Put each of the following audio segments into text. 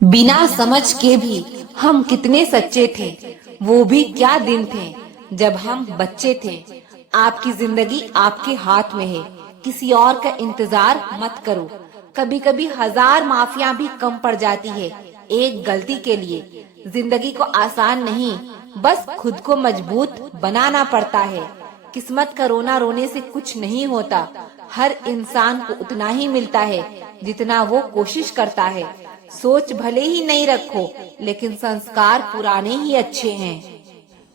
बिना समझ के भी हम कितने सच्चे थे। वो भी क्या दिन थे जब हम बच्चे थे। आपकी जिंदगी आपके हाथ में है, किसी और का इंतजार मत करो। कभी कभी 1000 माफिया भी कम पड़ जाती है एक गलती के लिए। जिंदगी को आसान नहीं, बस खुद को मजबूत बनाना पड़ता है। किस्मत का रोना रोने से कुछ नहीं होता। हर इंसान को उतना ही मिलता है जितना वो कोशिश करता है। सोच भले ही नहीं रखो, लेकिन संस्कार पुराने ही अच्छे हैं।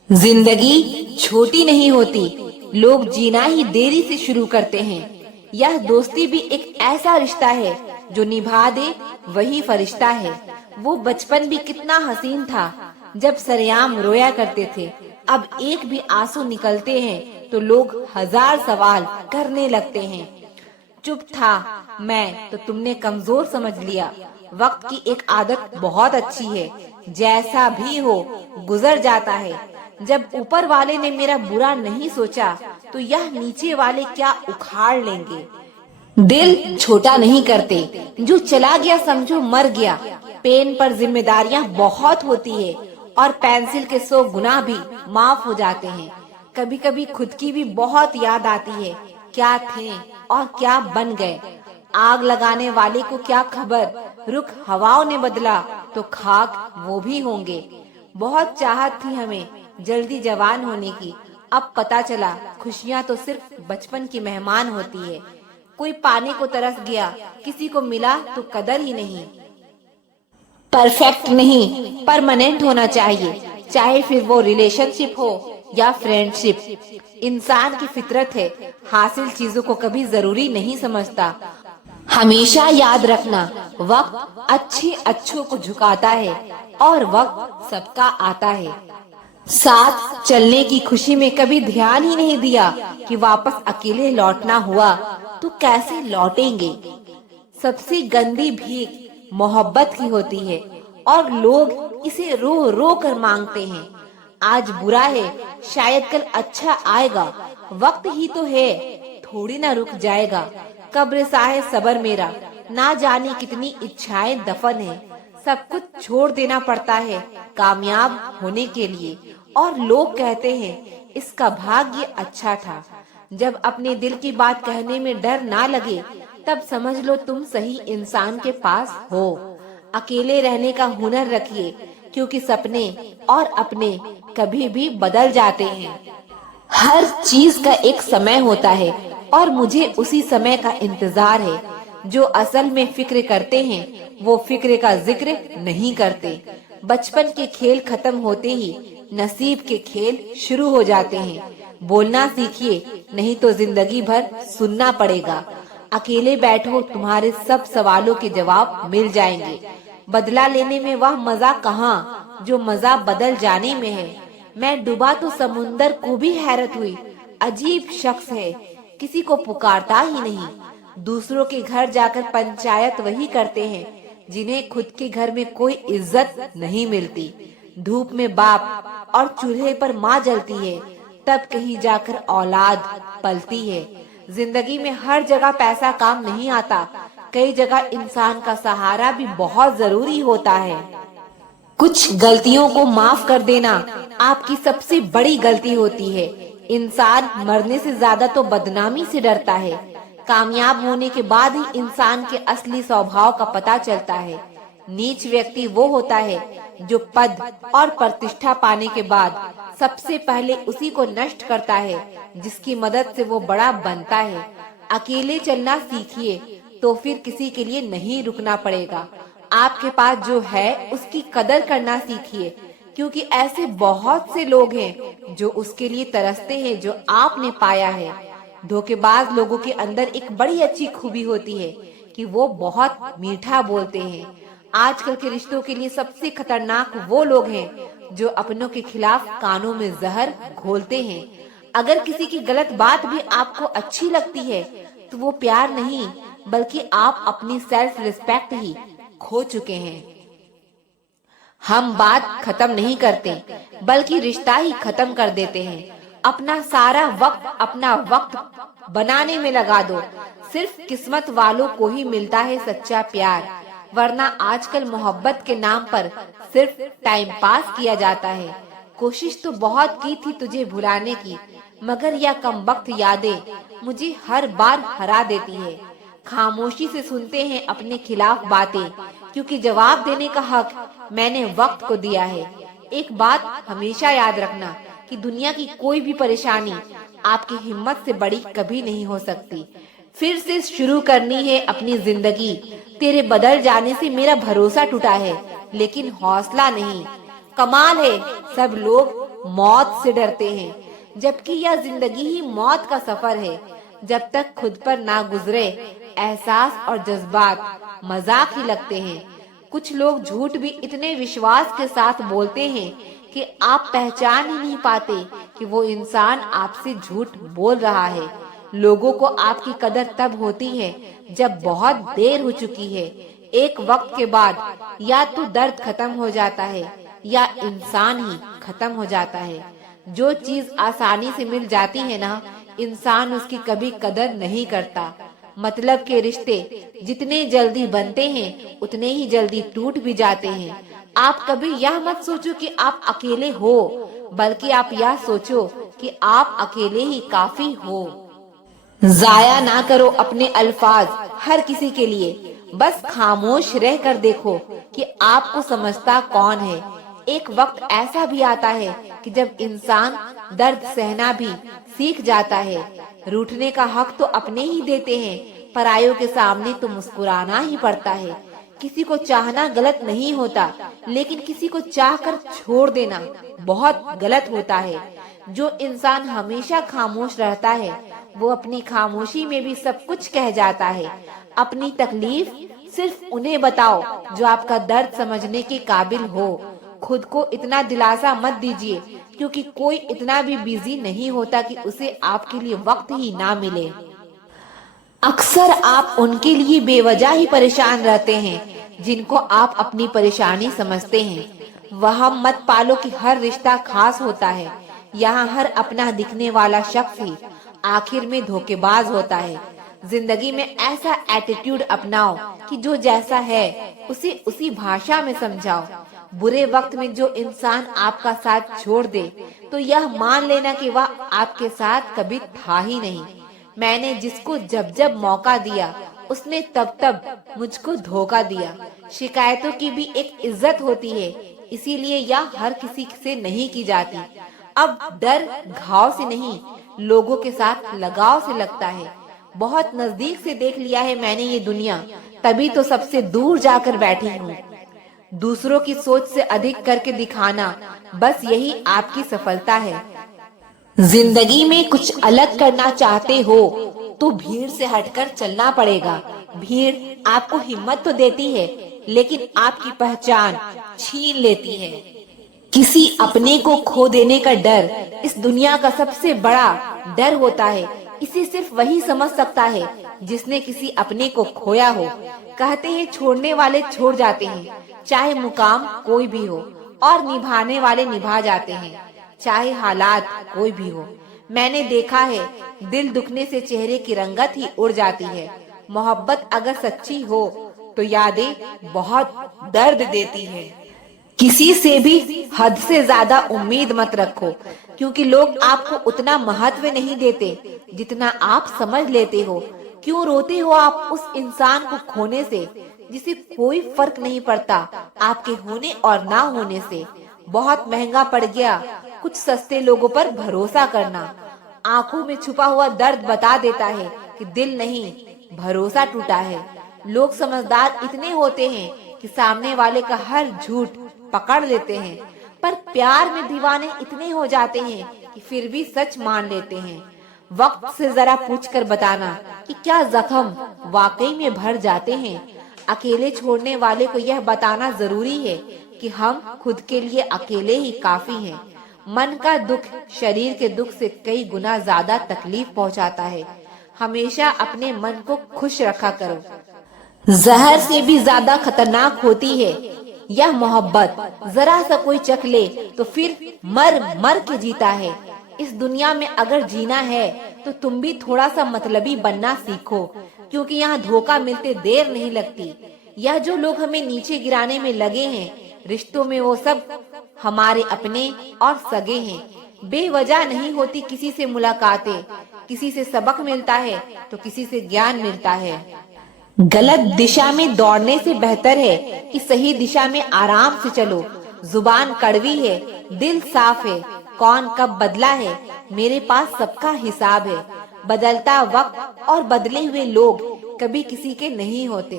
जिंदगी छोटी नहीं होती, लोग जीना ही देरी से शुरू करते हैं। यह दोस्ती भी एक ऐसा रिश्ता है जो निभा दे वही फरिश्ता है। वो बचपन भी कितना हसीन था जब सरेआम रोया करते थे। अब एक भी आंसू निकलते हैं तो लोग 1000 सवाल करने लगते हैं। चुप था मैं तो तुमने कमजोर समझ लिया। वक्त की एक आदत बहुत अच्छी है, जैसा भी हो गुजर जाता है। जब ऊपर वाले ने मेरा बुरा नहीं सोचा तो यह नीचे वाले क्या उखाड़ लेंगे। दिल छोटा नहीं करते, जो चला गया समझो मर गया। पेन पर जिम्मेदारियां बहुत होती है और पेंसिल के 100 गुना भी माफ हो जाते हैं। कभी कभी खुद की भी बहुत याद आती है, क्या थे और क्या बन गए। आग लगाने वाले को क्या खबर, रुख हवाओं ने बदला तो खाक वो भी होंगे। बहुत चाहत थी हमें जल्दी जवान होने की, अब पता चला खुशियाँ तो सिर्फ बचपन की मेहमान होती है। कोई पाने को तरस गया, किसी को मिला तो कदर ही नहीं। परफेक्ट नहीं, परमानेंट होना चाहिए, चाहे फिर वो रिलेशनशिप हो या फ्रेंडशिप। इंसान की फितरत है, हासिल चीजों को कभी जरूरी नहीं समझता। हमेशा याद रखना, वक्त अच्छे अच्छों को झुकाता है और वक्त सबका आता है। साथ चलने की खुशी में कभी ध्यान ही नहीं दिया कि वापस अकेले लौटना हुआ तो कैसे लौटेंगे। सबसे गंदी भीख मोहब्बत की होती है और लोग इसे रो रो कर मांगते हैं। आज बुरा है, शायद कल अच्छा आएगा। वक्त ही तो है, थोड़ी ना रुक जाएगा। कब्र सा है सबर मेरा, ना जाने कितनी इच्छाएं दफन है। सब कुछ छोड़ देना पड़ता है कामयाब होने के लिए। और लोग कहते हैं इसका भाग्य अच्छा था। जब अपने दिल की बात कहने में डर ना लगे, तब समझ लो तुम सही इंसान के पास हो। अकेले रहने का हुनर रखिए, क्योंकि सपने और अपने कभी भी बदल जाते हैं। हर चीज का एक समय होता है और मुझे उसी समय का इंतजार है। जो असल में फिक्र करते हैं वो फिक्र का जिक्र नहीं करते। बचपन के खेल खत्म होते ही नसीब के खेल शुरू हो जाते हैं। बोलना सीखिए, नहीं तो जिंदगी भर सुनना पड़ेगा। अकेले बैठो, तुम्हारे सब सवालों के जवाब मिल जाएंगे। बदला लेने में वह मजा कहाँ जो मजा बदल जाने में है। मैं डूबा तो समुंदर को भी हैरत हुई, अजीब शख्स है, किसी को पुकारता ही नहीं। दूसरों के घर जाकर पंचायत वही करते हैं जिन्हें खुद के घर में कोई इज्जत नहीं मिलती। धूप में बाप और चूल्हे पर माँ जलती है, तब कहीं जाकर औलाद पलती है। जिंदगी में हर जगह पैसा काम नहीं आता, कई जगह इंसान का सहारा भी बहुत जरूरी होता है। कुछ गलतियों को माफ कर देना आपकी सबसे बड़ी गलती होती है। इंसान मरने से ज्यादा तो बदनामी से डरता है। कामयाब होने के बाद ही इंसान के असली स्वभाव का पता चलता है। नीच व्यक्ति वो होता है जो पद और प्रतिष्ठा पाने के बाद सबसे पहले उसी को नष्ट करता है जिसकी मदद से वो बड़ा बनता है। अकेले चलना सीखिए, तो फिर किसी के लिए नहीं रुकना पड़ेगा। आपके पास जो है उसकी कदर करना सीखिए, क्योंकि ऐसे बहुत से लोग हैं जो उसके लिए तरसते हैं जो आपने पाया है। धोखेबाज लोगों के अंदर एक बड़ी अच्छी खूबी होती है कि वो बहुत मीठा बोलते हैं। आजकल के रिश्तों के लिए सबसे खतरनाक वो लोग हैं जो अपनों के खिलाफ कानों में जहर घोलते हैं। अगर किसी की गलत बात भी आपको अच्छी लगती है तो वो प्यार नहीं, बल्कि आप अपनी सेल्फ रिस्पेक्ट ही खो चुके हैं। हम बात खत्म नहीं करते, बल्कि रिश्ता ही खत्म कर देते हैं। अपना सारा वक्त अपना वक्त बनाने में लगा दो। सिर्फ किस्मत वालों को ही मिलता है सच्चा प्यार। वरना आजकल मोहब्बत के नाम पर सिर्फ टाइम पास किया जाता है। कोशिश तो बहुत की थी तुझे भुलाने की, मगर यह कमबख्त यादें मुझे हर बार हरा देती है। खामोशी से सुनते हैं अपने खिलाफ बातें, क्योंकि जवाब देने का हक मैंने वक्त को दिया है। एक बात हमेशा याद रखना कि दुनिया की कोई भी परेशानी आपकी हिम्मत से बड़ी कभी नहीं हो सकती। फिर से शुरू करनी है अपनी जिंदगी। तेरे बदल जाने से मेरा भरोसा टूटा है, लेकिन हौसला नहीं। कमाल है, सब लोग मौत से डरते हैं, जबकि यह जिंदगी ही मौत का सफर है। जब तक खुद पर ना गुजरे, एहसास और जज्बात मजाक ही लगते हैं। कुछ लोग झूठ भी इतने विश्वास के साथ बोलते हैं कि आप पहचान ही नहीं पाते कि वो इंसान आपसे झूठ बोल रहा है। लोगों को आपकी कदर तब होती है जब बहुत देर हो चुकी है। एक वक्त के बाद या तो दर्द खत्म हो जाता है या इंसान ही खत्म हो जाता है। जो चीज आसानी से मिल जाती है ना, इंसान उसकी कभी कदर नहीं करता। मतलब के रिश्ते जितने जल्दी बनते हैं उतने ही जल्दी टूट भी जाते हैं। आप कभी यह मत सोचो कि आप अकेले हो, बल्कि आप यह सोचो कि आप अकेले ही काफी हो। जाया ना करो अपने अल्फाज हर किसी के लिए, बस खामोश रह कर देखो कि आपको समझता कौन है। एक वक्त ऐसा भी आता है कि जब इंसान दर्द सहना भी सीख जाता है। रूठने का हक तो अपने ही देते हैं, परायों के सामने तो मुस्कुराना ही पड़ता है। किसी को चाहना गलत नहीं होता, लेकिन किसी को चाहकर छोड़ देना बहुत गलत होता है। जो इंसान हमेशा खामोश रहता है, वो अपनी खामोशी में भी सब कुछ कह जाता है। अपनी तकलीफ सिर्फ उन्हें बताओ जो आपका दर्द समझने के काबिल हो। खुद को इतना दिलासा मत दीजिए, क्योंकि कोई इतना भी बिजी नहीं होता कि उसे आपके लिए वक्त ही ना मिले। अक्सर आप उनके लिए बेवजह ही परेशान रहते हैं जिनको आप अपनी परेशानी समझते हैं। वह मत पालो कि हर रिश्ता खास होता है। यहाँ हर अपना दिखने वाला शख्स ही आखिर में धोखेबाज होता है। जिंदगी में ऐसा एटीट्यूड अपनाओ कि जो जैसा है उसे उसी भाषा में समझाओ। बुरे वक्त में जो इंसान आपका साथ छोड़ दे, तो यह मान लेना कि वह आपके साथ कभी था ही नहीं। मैंने जिसको जब जब मौका दिया, उसने तब तब मुझको धोखा दिया। शिकायतों की भी एक इज्जत होती है, इसीलिए यह हर किसी से नहीं की जाती। अब डर घाव से नहीं, लोगों के साथ लगाव से लगता है। बहुत नजदीक से देख लिया है मैंने ये दुनिया, तभी तो सबसे दूर जाकर बैठी हूँ। दूसरों की सोच से अधिक करके दिखाना, बस यही आपकी सफलता है। जिंदगी में कुछ अलग करना चाहते हो तो भीड़ से हटकर चलना पड़ेगा। भीड़ आपको हिम्मत तो देती है, लेकिन आपकी पहचान छीन लेती है। किसी अपने को खो देने का डर इस दुनिया का सबसे बड़ा डर होता है। इसे सिर्फ वही समझ सकता है जिसने किसी अपने को खोया हो। कहते हैं छोड़ने वाले छोड़ जाते हैं, चाहे मुकाम कोई भी हो, और निभाने वाले निभा जाते हैं, चाहे हालात कोई भी हो। मैंने देखा है, दिल दुखने से चेहरे की रंगत ही उड़ जाती है। मोहब्बत अगर सच्ची हो तो यादें बहुत दर्द देती है। किसी से भी हद से ज्यादा उम्मीद मत रखो, क्योंकि लोग आपको उतना महत्व नहीं देते जितना आप समझ लेते हो। क्यों रोते हो आप उस इंसान को खोने से जिसे कोई फर्क नहीं पड़ता आपके होने और ना होने से। बहुत महंगा पड़ गया कुछ सस्ते लोगों पर भरोसा करना। आंखों में छुपा हुआ दर्द बता देता है कि दिल नहीं, भरोसा टूटा है। लोग समझदार इतने होते हैं कि सामने वाले का हर झूठ पकड़ लेते हैं, पर प्यार में दीवाने इतने हो जाते हैं कि फिर भी सच मान लेते हैं। वक्त से जरा पूछकर बताना कि क्या जख्म वाकई में भर जाते हैं। अकेले छोड़ने वाले को यह बताना जरूरी है कि हम खुद के लिए अकेले ही काफी हैं। मन का दुख शरीर के दुख से कई गुना ज्यादा तकलीफ पहुंचाता है। हमेशा अपने मन को खुश रखा करो। जहर से भी ज्यादा खतरनाक होती है यह मोहब्बत। जरा सा कोई चख ले तो फिर मर मर के जीता है। इस दुनिया में अगर जीना है तो तुम भी थोड़ा सा मतलबी बनना सीखो, क्योंकि यहाँ धोखा मिलते देर नहीं लगती। यह जो लोग हमें नीचे गिराने में लगे हैं, रिश्तों में वो सब हमारे अपने और सगे हैं। बेवजह नहीं होती किसी से मुलाकातें, किसी से सबक मिलता है तो किसी से ज्ञान मिलता है। गलत दिशा में दौड़ने से बेहतर है कि सही दिशा में आराम से चलो। जुबान कड़वी है, दिल साफ है, कौन कब बदला है, मेरे पास सबका हिसाब है। बदलता वक्त और बदले हुए लोग कभी किसी के नहीं होते।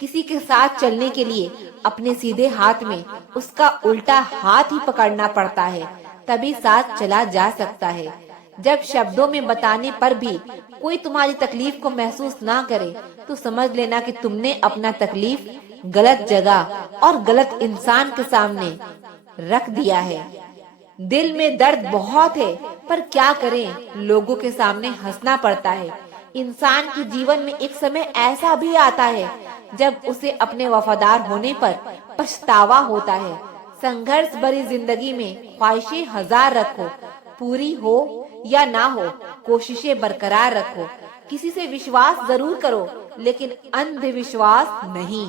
किसी के साथ चलने के लिए अपने सीधे हाथ में उसका उल्टा हाथ ही पकड़ना पड़ता है, तभी साथ चला जा सकता है। जब शब्दों में बताने पर भी कोई तुम्हारी तकलीफ को महसूस ना करे तो समझ लेना कि तुमने अपना तकलीफ गलत जगह और गलत इंसान के सामने रख दिया है। दिल में दर्द बहुत है, पर क्या करें, लोगों के सामने हंसना पड़ता है। इंसान के जीवन में एक समय ऐसा भी आता है जब उसे अपने वफादार होने पर पछतावा होता है। संघर्ष भरी जिंदगी में ख्वाहिशें हजार रखो, पूरी हो या ना हो कोशिशें बरकरार रखो। किसी से विश्वास जरूर करो, लेकिन अंधविश्वास नहीं।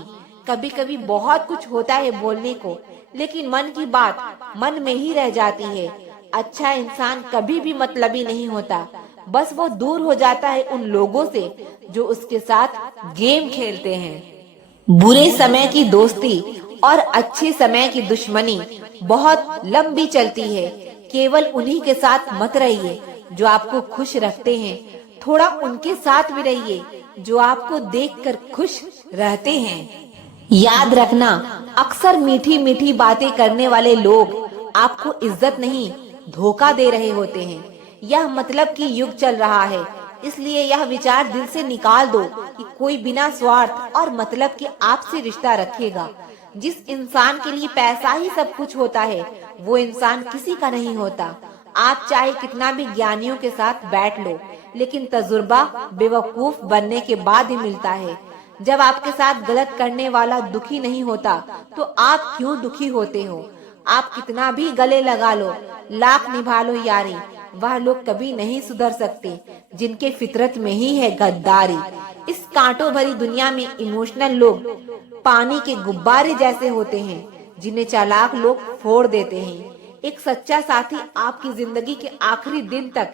कभी कभी बहुत कुछ होता है बोलने को, लेकिन मन की बात मन में ही रह जाती है। अच्छा इंसान कभी भी मतलबी नहीं होता, बस वो दूर हो जाता है उन लोगों से जो उसके साथ गेम खेलते हैं। बुरे समय की दोस्ती और अच्छे समय की दुश्मनी बहुत लंबी चलती है। केवल उन्हीं के साथ मत रहिए जो आपको खुश रखते हैं, थोड़ा उनके साथ भी रहिए जो आपको देखकर खुश रहते हैं। याद रखना, अक्सर मीठी मीठी बातें करने वाले लोग आपको इज्जत नहीं धोखा दे रहे होते हैं। यह मतलब कि युग चल रहा है, इसलिए यह विचार दिल से निकाल दो कि कोई बिना स्वार्थ और मतलब के आपसे रिश्ता रखेगा। जिस इंसान के लिए पैसा ही सब कुछ होता है, वो इंसान किसी का नहीं होता। आप चाहे कितना भी ज्ञानियों के साथ बैठ लो, लेकिन तजुर्बा बेवकूफ बनने के बाद ही मिलता है। जब आपके साथ गलत करने वाला दुखी नहीं होता तो आप क्यों दुखी होते हो? आप कितना भी गले लगा लो, लाख निभा लो यारी, वह लोग कभी नहीं सुधर सकते जिनके फितरत में ही है गद्दारी। इस कांटों भरी दुनिया में इमोशनल लोग पानी के गुब्बारे जैसे होते हैं, जिन्हें चालाक लोग फोड़ देते हैं। एक सच्चा साथी आपकी जिंदगी के आखिरी दिन तक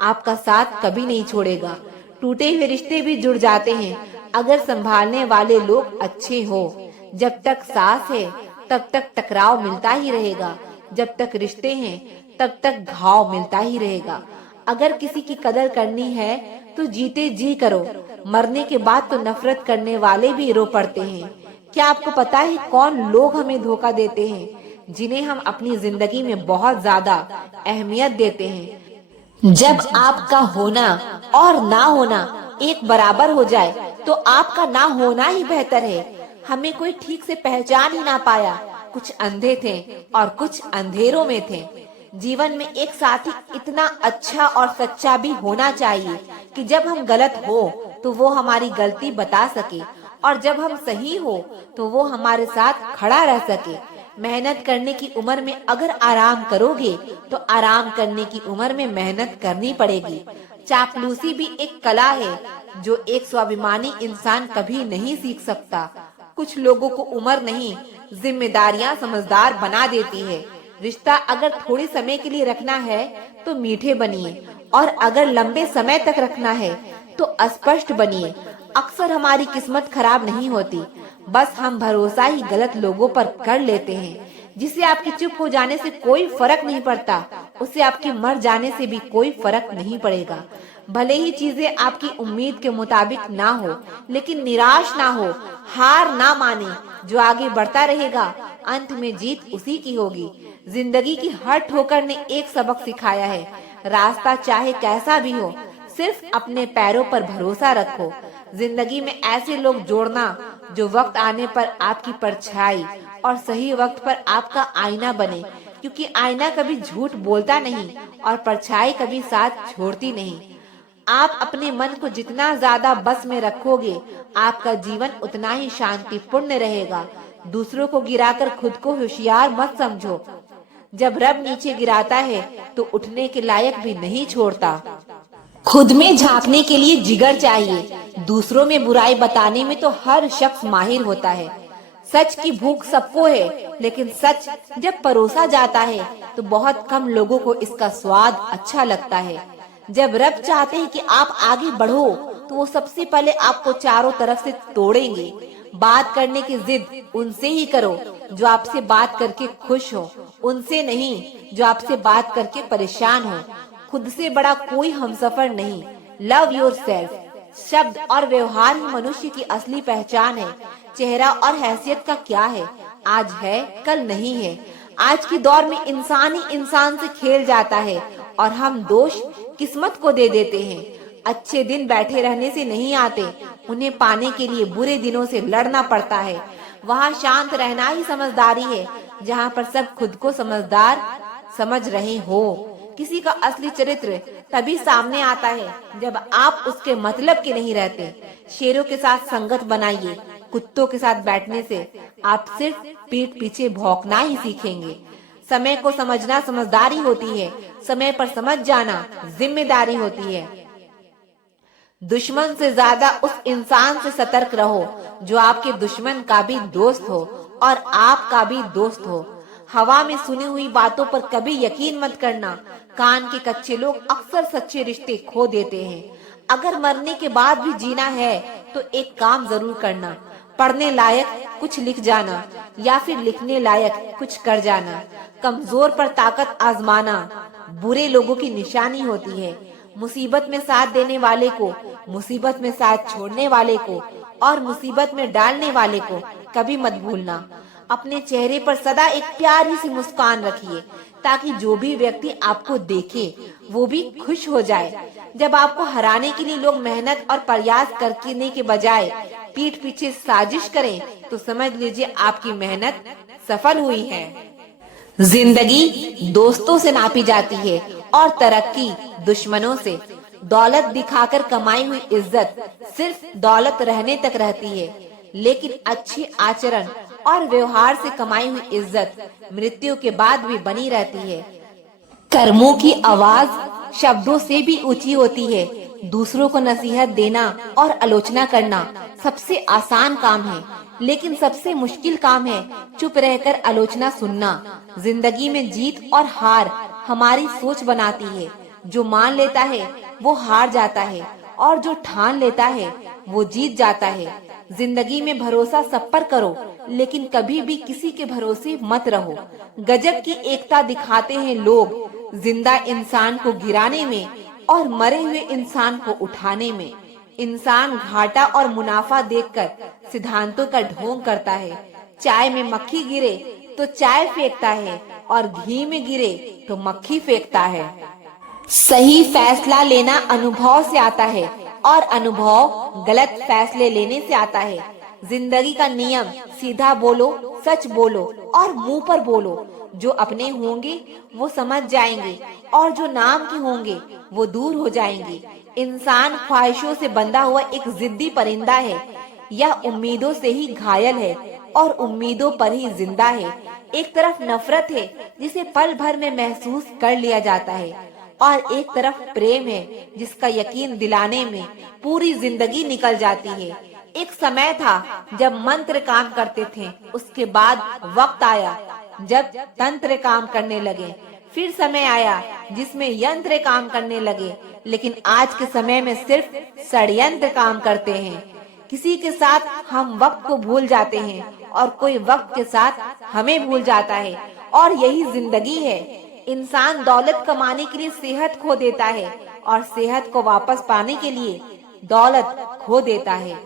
आपका साथ कभी नहीं छोड़ेगा। टूटे हुए रिश्ते भी जुड़ जाते हैं अगर संभालने वाले लोग अच्छे हो। जब तक सांस है तब तक टकराव मिलता ही रहेगा, जब तक रिश्ते हैं तब तक घाव मिलता ही रहेगा। अगर किसी की कदर करनी है तो जीते जी करो, मरने के बाद तो नफरत करने वाले भी रो पड़ते हैं। क्या आपको पता है कौन लोग हमें धोखा देते हैं, जिन्हें हम अपनी जिंदगी में बहुत ज्यादा अहमियत देते हैं? जब आपका होना और ना होना एक बराबर हो जाए तो आपका ना होना ही बेहतर है। हमें कोई ठीक से पहचान ही ना पाया, कुछ अंधे थे और कुछ अंधेरों में थे। जीवन में एक साथी इतना अच्छा और सच्चा भी होना चाहिए कि जब हम गलत हो तो वो हमारी गलती बता सके, और जब हम सही हो तो वो हमारे साथ खड़ा रह सके। मेहनत करने की उम्र में अगर आराम करोगे तो आराम करने की उम्र में मेहनत करनी पड़ेगी। चापलूसी भी एक कला है जो एक स्वाभिमानी इंसान कभी नहीं सीख सकता। कुछ लोगों को उम्र नहीं, जिम्मेदारियां समझदार बना देती है। रिश्ता अगर थोड़े समय के लिए रखना है तो मीठे बनिए, और अगर लंबे समय तक रखना है तो स्पष्ट बनिए। अक्सर हमारी किस्मत खराब नहीं होती, बस हम भरोसा ही गलत लोगों पर कर लेते हैं। जिसे आपके चुप हो जाने से कोई फर्क नहीं पड़ता, उसे आपके मर जाने से भी कोई फर्क नहीं पड़ेगा। भले ही चीजें आपकी उम्मीद के मुताबिक ना हो, लेकिन निराश ना हो, हार ना माने। जो आगे बढ़ता रहेगा अंत में जीत उसी की होगी। जिंदगी की हर ठोकर ने एक सबक सिखाया है, रास्ता चाहे कैसा भी हो, सिर्फ अपने पैरों पर भरोसा रखो। जिंदगी में ऐसे लोग जोड़ना जो वक्त आने पर आपकी परछाई और सही वक्त पर आपका आईना बने, क्योंकि आईना कभी झूठ बोलता नहीं और परछाई कभी साथ छोड़ती नहीं। आप अपने मन को जितना ज्यादा बस में रखोगे, आपका जीवन उतना ही शांतिपूर्ण रहेगा। दूसरों को गिराकर खुद को होशियार मत समझो। जब रब नीचे गिराता है तो उठने के लायक भी नहीं छोड़ता। खुद में झांकने के लिए जिगर चाहिए, दूसरों में बुराई बताने में तो हर शख्स माहिर होता है। सच की भूख सबको है, लेकिन सच जब परोसा जाता है तो बहुत कम लोगों को इसका स्वाद अच्छा लगता है। जब रब चाहते हैं कि आप आगे बढ़ो तो वो सबसे पहले आपको चारों तरफ से तोड़ेंगे। बात करने की जिद उनसे ही करो जो आपसे बात करके खुश हो, उनसे नहीं जो आपसे बात करके परेशान हो। खुद से बड़ा कोई हमसफर नहीं। Love yourself. शब्द और व्यवहार ही मनुष्य की असली पहचान है। चेहरा और हैसियत का क्या है, आज है कल नहीं है। आज के दौर में इंसान ही इंसान से खेल जाता है और हम दोष किस्मत को दे देते हैं। अच्छे दिन बैठे रहने से नहीं आते, उन्हें पाने के लिए बुरे दिनों से लड़ना पड़ता है। वहाँ शांत रहना ही समझदारी है, जहाँ पर सब खुद को समझदार समझ रहे हो। किसी का असली चरित्र तभी सामने आता है जब आप उसके मतलब के नहीं रहते। शेरों के साथ संगत बनाइए, कुत्तों के साथ बैठने से आप सिर्फ पीठ पीछे भौंकना ही सीखेंगे। समय को समझना समझदारी होती है, समय पर समझ जाना जिम्मेदारी होती है। दुश्मन से ज्यादा उस इंसान से सतर्क रहो जो आपके दुश्मन का भी दोस्त हो और आपका भी दोस्त हो। हवा में सुनी हुई बातों पर कभी यकीन मत करना। कान के कच्चे लोग अक्सर सच्चे रिश्ते खो देते हैं। अगर मरने के बाद भी जीना है तो एक काम जरूर करना, पढ़ने लायक कुछ लिख जाना या फिर लिखने लायक कुछ कर जाना। कमजोर पर ताकत आजमाना बुरे लोगों की निशानी होती है। मुसीबत में साथ देने वाले को, मुसीबत में साथ छोड़ने वाले को और मुसीबत में डालने वाले को कभी मत भूलना। अपने चेहरे पर सदा एक प्यारी सी मुस्कान रखिए ताकि जो भी व्यक्ति आपको देखे वो भी खुश हो जाए। जब आपको हराने के लिए लोग मेहनत और प्रयास करने के बजाय पीठ पीछे साजिश करें तो समझ लीजिए आपकी मेहनत सफल हुई है। जिंदगी दोस्तों से नापी जाती है और तरक्की दुश्मनों से। दौलत दिखाकर कमाई हुई इज्जत सिर्फ दौलत रहने तक रहती है, लेकिन अच्छे आचरण और व्यवहार से कमाई हुई इज्जत मृत्यु के बाद भी बनी रहती है। कर्मों की आवाज शब्दों से भी ऊंची होती है। दूसरों को नसीहत देना और आलोचना करना सबसे आसान काम है, लेकिन सबसे मुश्किल काम है चुप रहकर आलोचना सुनना। जिंदगी में जीत और हार हमारी सोच बनाती है। जो मान लेता है वो हार जाता है और जो ठान लेता है वो जीत जाता है। जिंदगी में भरोसा सब पर करो, लेकिन कभी भी किसी के भरोसे मत रहो। गजब की एकता दिखाते हैं लोग, जिंदा इंसान को गिराने में और मरे हुए इंसान को उठाने में। इंसान घाटा और मुनाफा देखकर सिद्धांतों का ढोंग करता है। चाय में मक्खी गिरे तो चाय फेंकता है और घी में गिरे तो मक्खी फेंकता है। सही फैसला लेना अनुभव से आता है और अनुभव गलत फैसले लेने से आता है। जिंदगी का नियम सीधा बोलो, सच बोलो और मुंह पर बोलो। जो अपने होंगे वो समझ जाएंगे और जो नाम के होंगे वो दूर हो जाएंगे। इंसान ख्वाहिशों से बंधा हुआ एक जिद्दी परिंदा है। यह उम्मीदों से ही घायल है और उम्मीदों पर ही जिंदा है। एक तरफ नफरत है जिसे पल भर में महसूस कर लिया जाता है और एक तरफ प्रेम है जिसका यकीन दिलाने में पूरी जिंदगी निकल जाती है। एक समय था जब मंत्र काम करते थे, उसके बाद वक्त आया जब तंत्र काम करने लगे। फिर समय आया जिसमें यंत्र काम करने लगे, लेकिन आज के समय में सिर्फ षड्यंत्र काम करते हैं। किसी के साथ हम वक्त को भूल जाते हैं और कोई वक्त के साथ हमें भूल जाता है, और यही जिंदगी है। इंसान दौलत कमाने के लिए सेहत खो देता है और सेहत को वापस पाने के लिए दौलत खो देता है।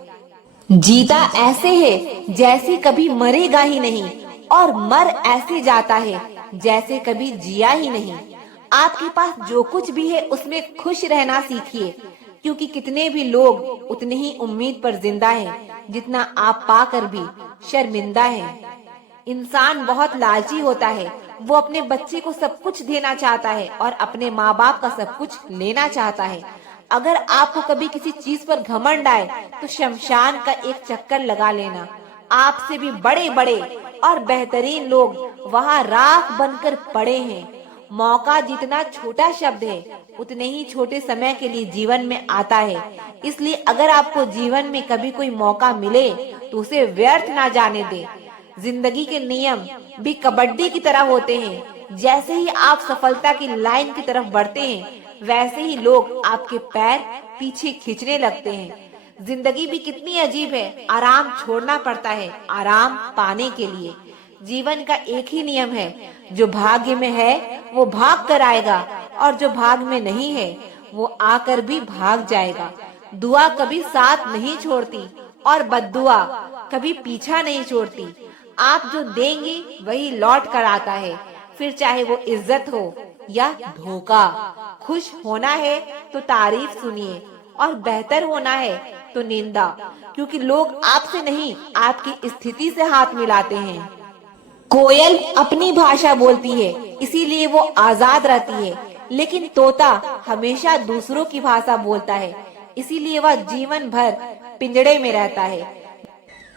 जीता ऐसे है जैसे कभी मरेगा ही नहीं और मर ऐसे जाता है जैसे कभी जिया ही नहीं। आपके पास जो कुछ भी है उसमें खुश रहना सीखिए, क्योंकि कितने भी लोग उतने ही उम्मीद पर जिंदा हैं जितना आप पाकर भी शर्मिंदा हैं। इंसान बहुत लालची होता है। वो अपने बच्चे को सब कुछ देना चाहता है और अपने माँ बाप का सब कुछ लेना चाहता है। अगर आपको कभी किसी चीज पर घमंड आए तो शमशान का एक चक्कर लगा लेना। आपसे भी बड़े बड़े और बेहतरीन लोग वहाँ राख बनकर पड़े हैं। मौका जितना छोटा शब्द है उतने ही छोटे समय के लिए जीवन में आता है। इसलिए अगर आपको जीवन में कभी कोई मौका मिले तो उसे व्यर्थ ना जाने दे। जिंदगी के नियम भी कबड्डी की तरह होते हैं। जैसे ही आप सफलता की लाइन की तरफ बढ़ते हैं वैसे ही लोग आपके पैर पीछे खींचने लगते हैं। जिंदगी भी कितनी अजीब है, आराम छोड़ना पड़ता है आराम पाने के लिए। जीवन का एक ही नियम है, जो भाग्य में है वो भाग कर आएगा और जो भाग में नहीं है वो आकर भी भाग जाएगा। दुआ कभी साथ नहीं छोड़ती और बद्दुआ कभी पीछा नहीं छोड़ती। आप जो देंगे वही लौट कर आता है, फिर चाहे वो इज्जत हो या धोखा। खुश होना है तो तारीफ सुनिए और बेहतर होना है तो निंदा, क्योंकि लोग आपसे नहीं आपकी स्थिति से हाथ मिलाते हैं। कोयल अपनी भाषा बोलती है इसीलिए वो आजाद रहती है, लेकिन तोता हमेशा दूसरों की भाषा बोलता है इसीलिए वह जीवन भर पिंजड़े में रहता है।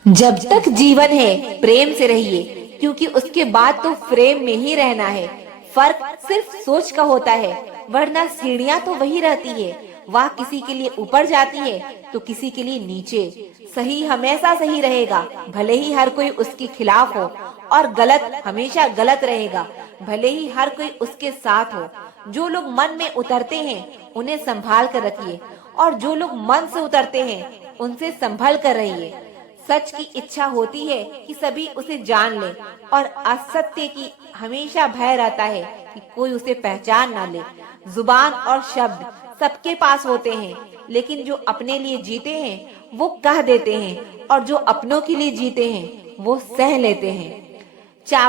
जब तक जीवन है प्रेम से रहिए, क्योंकि उसके बाद तो फ्रेम में ही रहना है। फर्क सिर्फ सोच का होता है, वरना सीढ़ियाँ तो वही रहती है। वह किसी के लिए ऊपर जाती है तो किसी के लिए नीचे। सही हमेशा सही रहेगा, भले ही हर कोई उसके खिलाफ हो, और गलत हमेशा गलत रहेगा, भले ही हर कोई उसके साथ हो। जो लोग मन में उतरते हैं उन्हें संभाल कर रखिए, और जो लोग मन से उतरते हैं उनसे संभल कर रहिए। सच की इच्छा होती है कि सभी उसे जान ले, और असत्य की हमेशा भय रहता है कि कोई उसे पहचान ना ले। जुबान और शब्द सबके पास होते हैं, लेकिन जो अपने लिए जीते हैं वो कह देते हैं, और जो अपनों के लिए जीते हैं वो सह लेते हैं। चाप